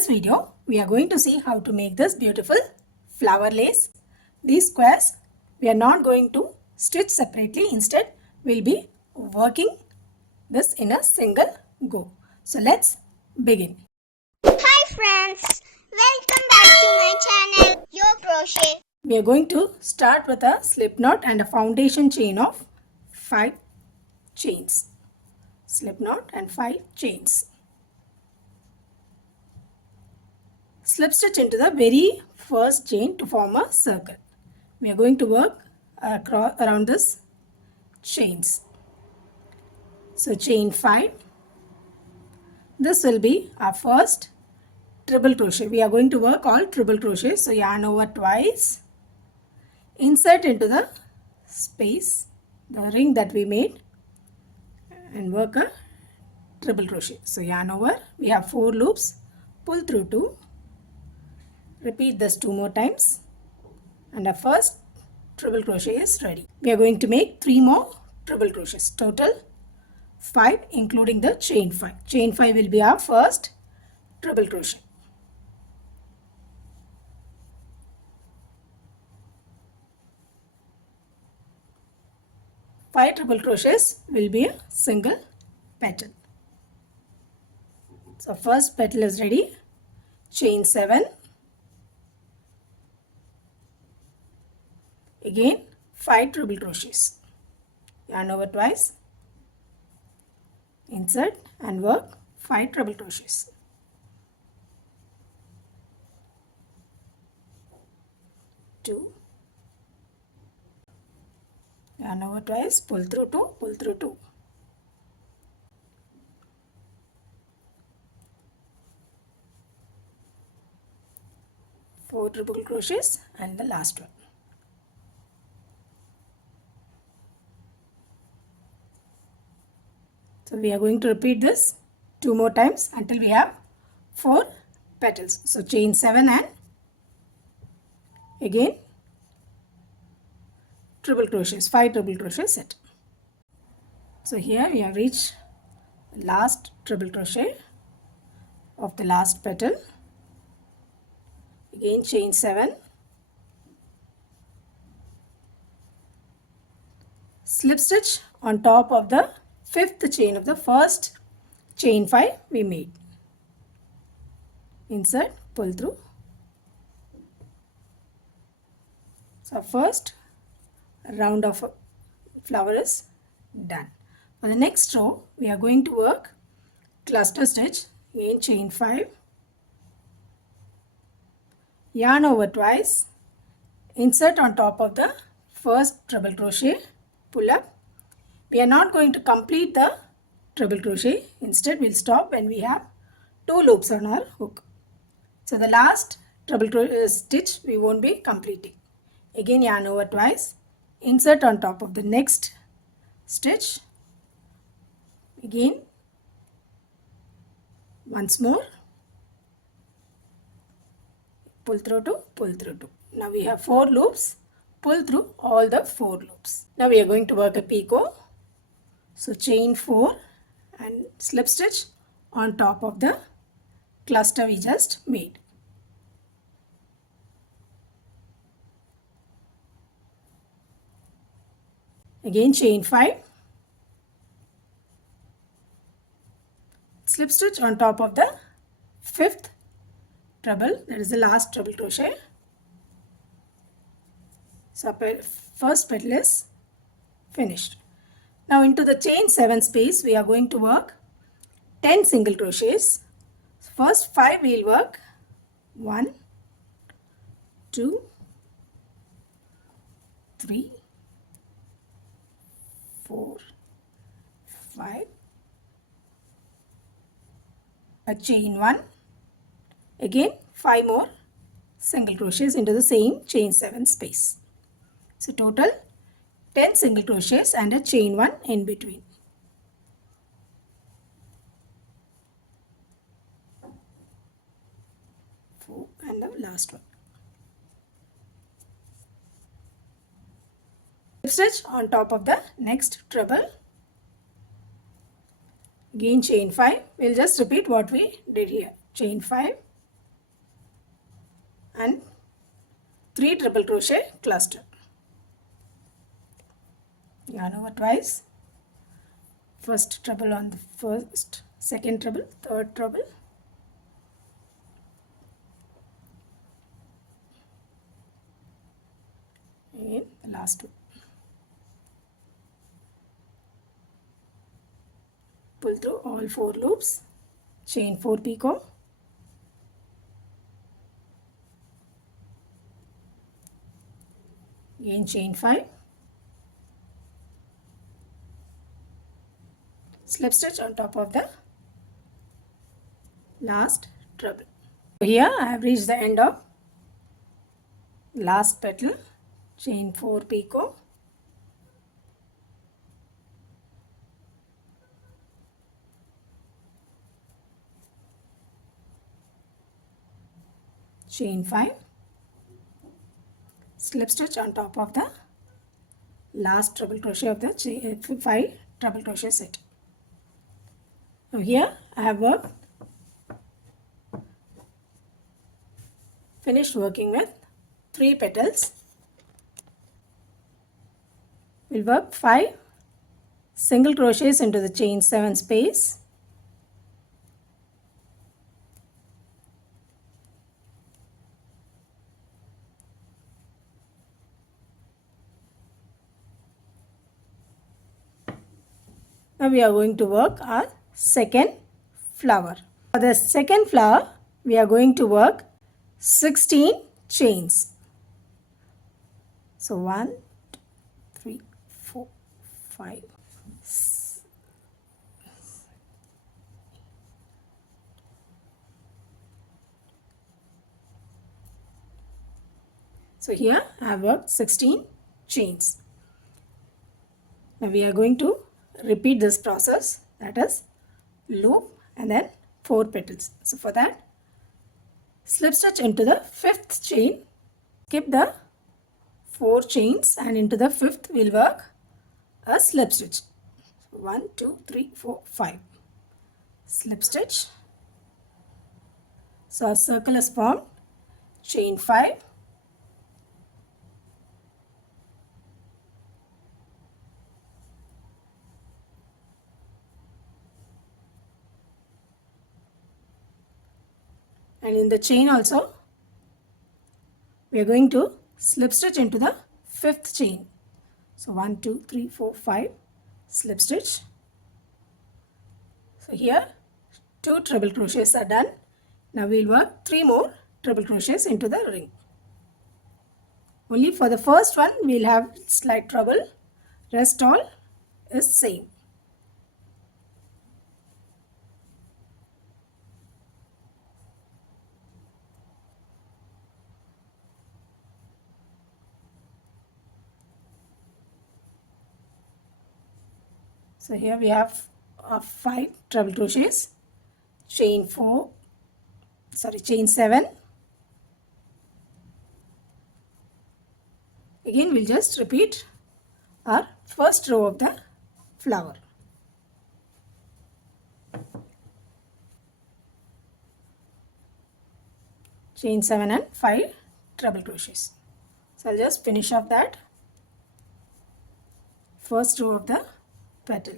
this video, we are going to see how to make this beautiful flower lace. These squares, we are not going to stitch separately. Instead, we'll be working this in a single go. So let's begin. Hi friends, welcome back to my channel, Your Crochet. We are going to start with a slip knot and a foundation chain of 5 chains. Slip knot and 5 chains. Slip stitch into the very first chain to form a circle. We are going to work around this chains. So chain 5. This will be our first treble crochet. We are going to work all treble crochet. So yarn over twice. Insert into the space, the ring that we made, and work a treble crochet. So yarn over. We have 4 loops. Pull through 2. Repeat this 2 more times and our first treble crochet is ready. We are going to make 3 more treble crochets. Total 5 including the chain 5. Chain 5 will be our first treble crochet. Five treble crochets will be a single petal. So first petal is ready. Chain 7. Again 5 treble crochets. Yarn over twice. Insert and work 5 treble crochets. 2. Yarn over twice. Pull through 2. Pull through 2. 4 treble crochets and the last one. So we are going to repeat this 2 more times until we have 4 petals. So chain 7 and again treble crochets, 5 treble crochet set. So here we have reached the last treble crochet of the last petal. Again chain 7. Slip stitch on top of the 5th chain of the first chain 5 we made. Insert, pull through. So first round of flower is done. For the next row we are going to work cluster stitch. Again chain 5. Yarn over twice. Insert on top of the first treble crochet. Pull up. We are not going to complete the treble crochet. Instead, we'll stop when we have 2 loops on our hook. So the last treble crochet stitch we won't be completing. Again yarn over twice. Insert on top of the next stitch. Again once more. Pull through 2, pull through 2. Now we have 4 loops. Pull through all the 4 loops. Now we are going to work a picot. So chain 4 and slip stitch on top of the cluster we just made. Again chain 5. Slip stitch on top of the 5th treble, that is the last treble crochet. So first petal is finished. Now into the chain 7 space we are going to work 10 single crochets. First 5 we will work 1, 2, 3, 4, 5. A chain 1. Again 5 more single crochets into the same chain 7 space. So total 10 single crochets and a chain 1 in between. And the last one. Stitch on top of the next treble. Again chain 5. We'll just repeat what we did here. Chain 5. and 3 triple crochet cluster. Yarn over twice. First treble on the first, second treble, third treble. And the last one. Pull through all 4 loops. Chain 4 picot. Again chain 5. Slip stitch on top of the last treble. So here I have reached the end of last petal. Chain 4 picot. Chain 5. Slip stitch on top of the last treble crochet of the 5 treble crochet set. Now here I have finished working with 3 petals. We'll work 5 single crochets into the chain 7 space. Now we are going to work our second flower. For the second flower, we are going to work 16 chains. So 1, 2, 3, 4, 5, 6. So here I have worked 16 chains. Now we are going to repeat this process, that is loop and then 4 petals. So for that, slip stitch into the 5th chain, skip the 4 chains and into the 5th we'll work a slip stitch. 1, 2, 3, 4, 5. Slip stitch. So a circle is formed, chain 5. And in the chain also, we are going to slip stitch into the 5th chain. So 1, 2, 3, 4, 5, slip stitch. So here 2 treble crochets are done. Now we will work 3 more treble crochets into the ring. Only for the first one we will have slight trouble. Rest all is same. So here we have 5 treble crochets, chain 7. Again we'll just repeat our first row of the flower. Chain 7 and 5 treble crochets. So I'll just finish off that first row of the petal.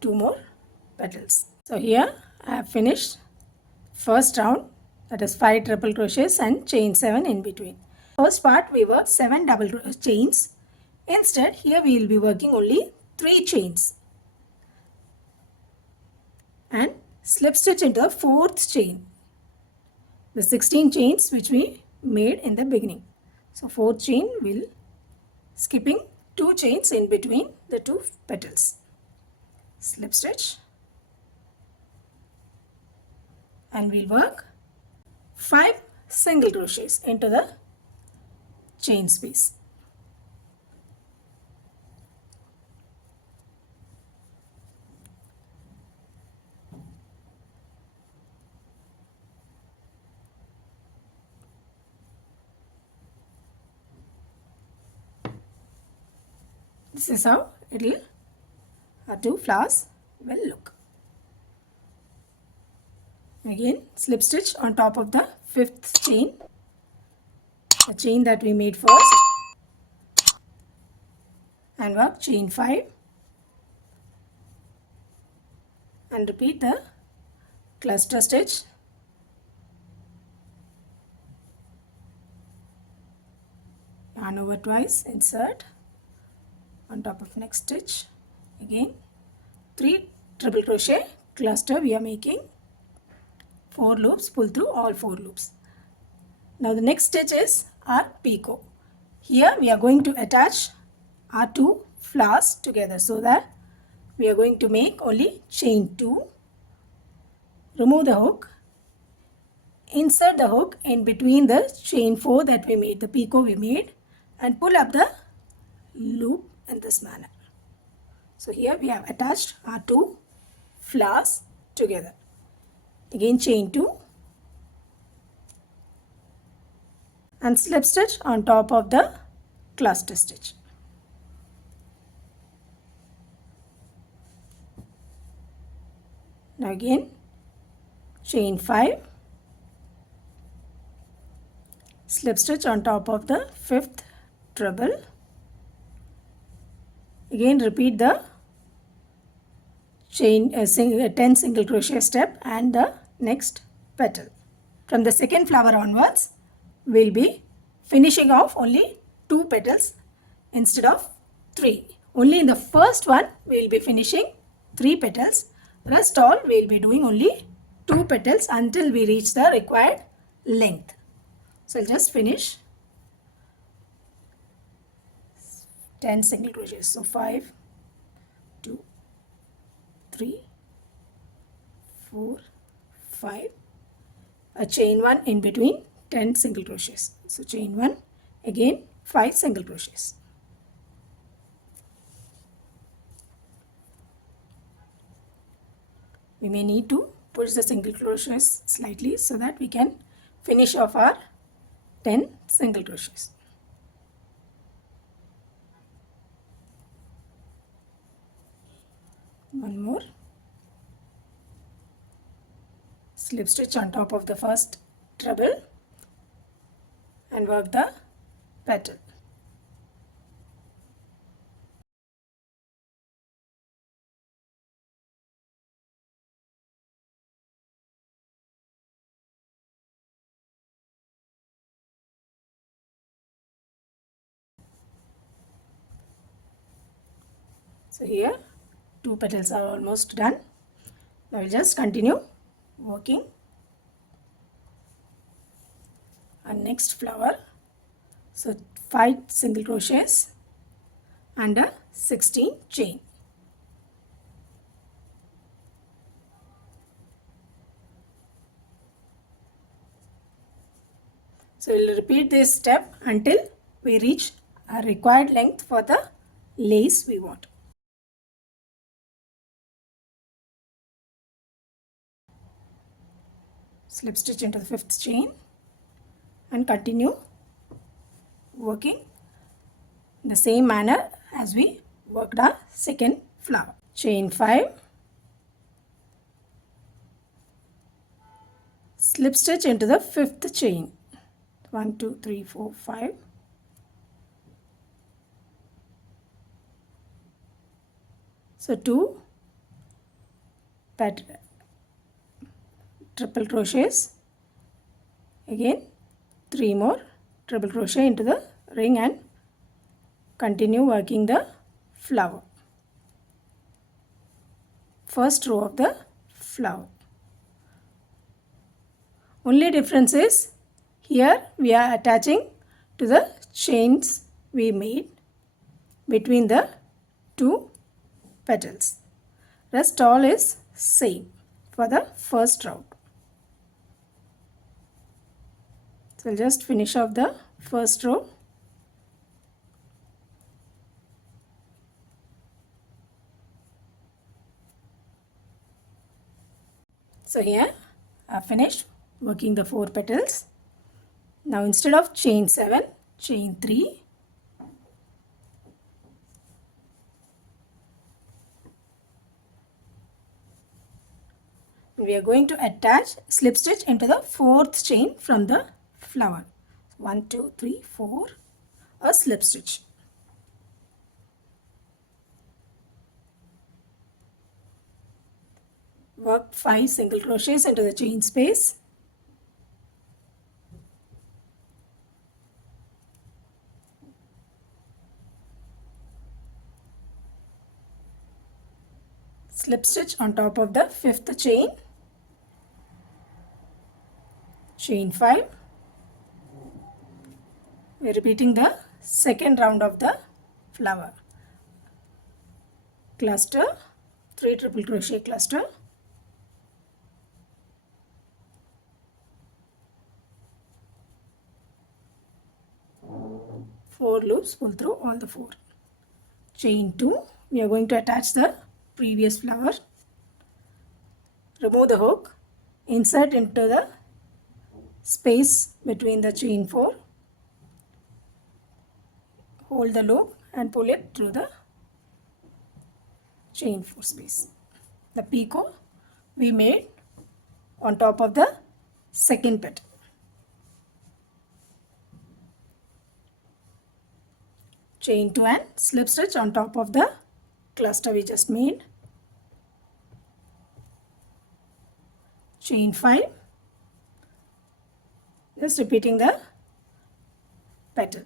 Two more petals. So here I have finished first round, that is 5 triple crochets and chain 7 in between. First part we worked 7 double chains. Instead here we will be working only 3 chains and slip stitch into the 4th chain, the 16 chains which we made in the beginning. So 4th chain will skipping 2 chains in between the 2 petals. Slip stitch and we'll work 5 single crochets into the chain space. This is how it will, our two flowers will look. Again, slip stitch on top of the 5th chain, the chain that we made first, and work chain 5 and repeat the cluster stitch. Yarn over twice, insert on top of next stitch. Again 3 triple crochet, cluster we are making, 4 loops, pull through all 4 loops. Now the next stitch is our picot. Here we are going to attach our 2 flowers together, so that we are going to make only chain 2, remove the hook, insert the hook in between the chain 4 that we made, the picot we made, and pull up the loop in this manner. So here we have attached our 2 flowers together. Again chain 2 and slip stitch on top of the cluster stitch. Now again chain 5, slip stitch on top of the 5th treble. Again repeat the chain 10 single crochet step and the next petal. From the second flower onwards, we'll be finishing off only 2 petals instead of 3. Only in the first one we'll be finishing 3 petals. Rest all we'll be doing only 2 petals until we reach the required length. So I'll just finish 10 single crochets. So 5, 2, 3, 4, 5, a chain 1 in between 10 single crochets. So chain 1, again 5 single crochets. We may need to push the single crochets slightly so that we can finish off our 10 single crochets. One more. Slip stitch on top of the first treble and work the petal. So here 2 petals are almost done. Now we'll just continue working our next flower. So 5 single crochets and a 16 chain. So we'll repeat this step until we reach our required length for the lace we want. Slip stitch into the 5th chain and continue working in the same manner as we worked our second flower. Chain 5, slip stitch into the 5th chain. 1, 2, 3, 4, 5. So 2 triple crochets, again 3 more triple crochet into the ring and continue working the flower, first row of the flower. Only difference is here we are attaching to the chains we made between the 2 petals. Rest all is same for the first round. So I'll just finish off the first row. So here I finished working the 4 petals. Now instead of chain 7, chain 3, We are going to attach slip stitch into the fourth chain from the flower. 1 2 3 4, a slip stitch. Work 5 single crochets into the chain space. Slip stitch on top of the fifth chain. Chain 5. We are repeating the second round of the flower. Cluster, 3 triple crochet cluster. Four loops, pull through all the 4. Chain 2. We are going to attach the previous flower. Remove the hook, insert into the space between the chain 4, hold the loop and pull it through the chain 4 space. The picot we made on top of the second petal. Chain 2 and slip stitch on top of the cluster we just made. Chain 5. Just repeating the petal.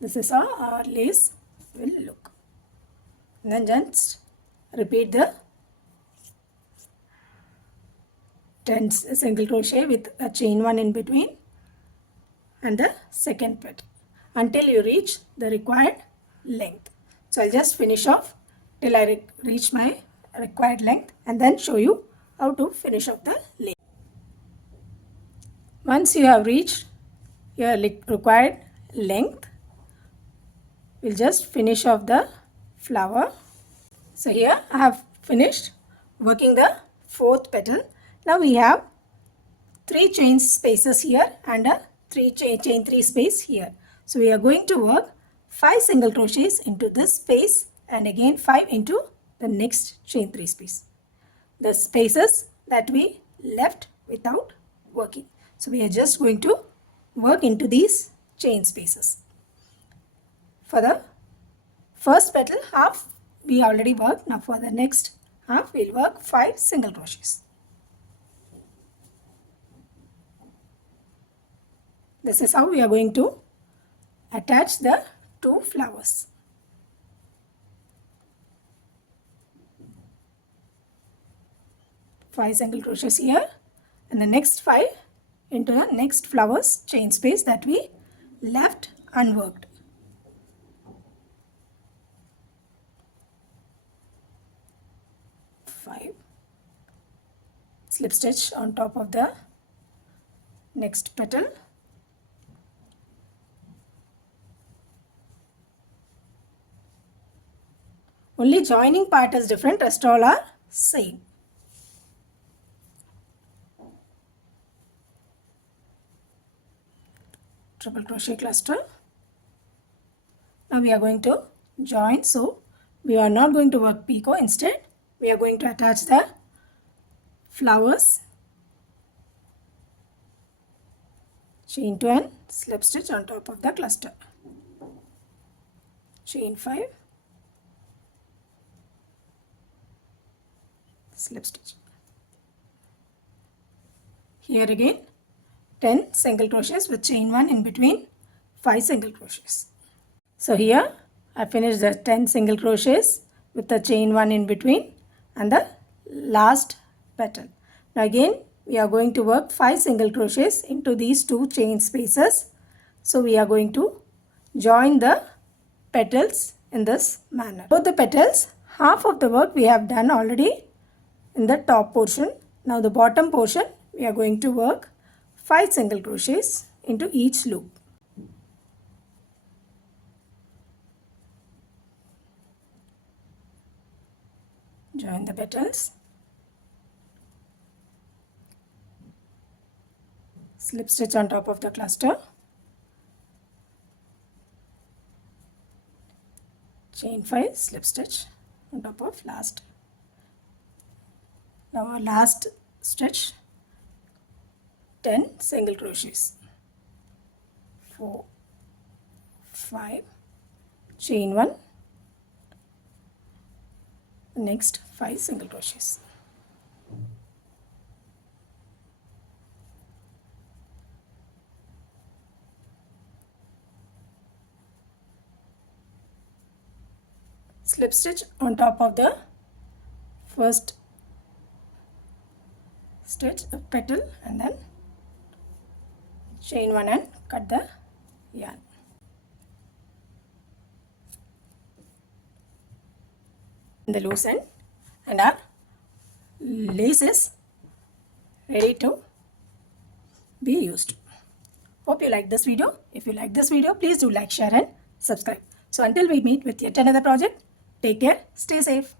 This is how our lace will look. And then just repeat the 10 single crochet with a chain 1 in between and the second petal until you reach the required length. So I'll just finish off till I reach my required length and then show you how to finish off the lace. Once you have reached your required length, we'll just finish off the flower. So here I have finished working the fourth petal. Now we have 3 chain spaces here and a chain 3 space here. So we are going to work 5 single crochets into this space and again 5 into the next chain 3 space. The spaces that we left without working. So we are just going to work into these chain spaces. For the first petal half we already worked. Now for the next half we'll work 5 single crochets. This is how we are going to attach the 2 flowers. Five single crochets here and the next 5 into the next flowers chain space that we left unworked. Slip stitch on top of the next petal. Only joining part is different, rest all are same. Triple crochet cluster. Now we are going to join, so we are not going to work picot, instead we are going to attach the flowers. Chain 2 and slip stitch on top of the cluster. Chain 5, slip stitch. Here again 10 single crochets with chain 1 in between, 5 single crochets. So here I finished the 10 single crochets with the chain 1 in between and the last petal. Now again we are going to work 5 single crochets into these 2 chain spaces. So we are going to join the petals in this manner. Both the petals, half of the work we have done already in the top portion. Now the bottom portion we are going to work 5 single crochets into each loop. Join the petals. Slip stitch on top of the cluster. Chain 5, slip stitch, on top of last. Now our last stitch, 10 single crochets, 4, 5, chain 1, next 5 single crochets. Slip stitch on top of the first stitch, the petal, and then chain 1 and cut the yarn. In the loose end, and our lace is ready to be used. Hope you like this video. If you like this video, please do like, share and subscribe. So until we meet with yet another project, take care, stay safe.